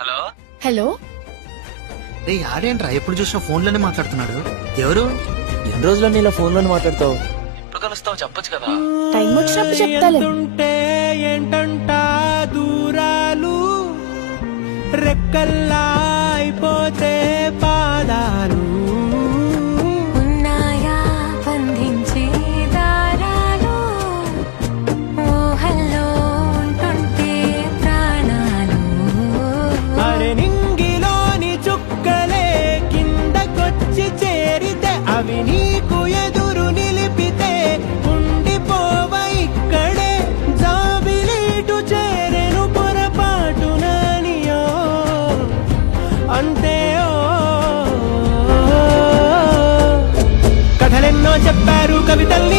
Hello hello. రే ఆడేంట్రా ఎప్పుడు చూసినా ఫోన్లోనే మాట్లాడుతున్నాడు. ఎవరు? ఎన్ని రోజులు నీళ్ళ ఫోన్ లోనే మాట్లాడతావు? ఎప్పుడు కలుస్తావు చెప్పొచ్చు కదా. టైం వచ్చినప్పుడు చెప్తాలే. ఏంటంట దూరాలు రెక్కల్లా అయిపోతే పాదాలు ఉన్నాయా బంధించే దారాలు ఊహల్లో ఉంటుంటే ప్రాణాలు అరే నింగిలోని చుక్కలే కిందకొచ్చి చేరితే అవి నీకు ఎదురు నిలిపితే ఉండిపోవ ఇక్కడే జాబిలీటు చేరెను పొరపాటు నానియో అంతే కథలెన్నో చెప్పారు కవితల్ని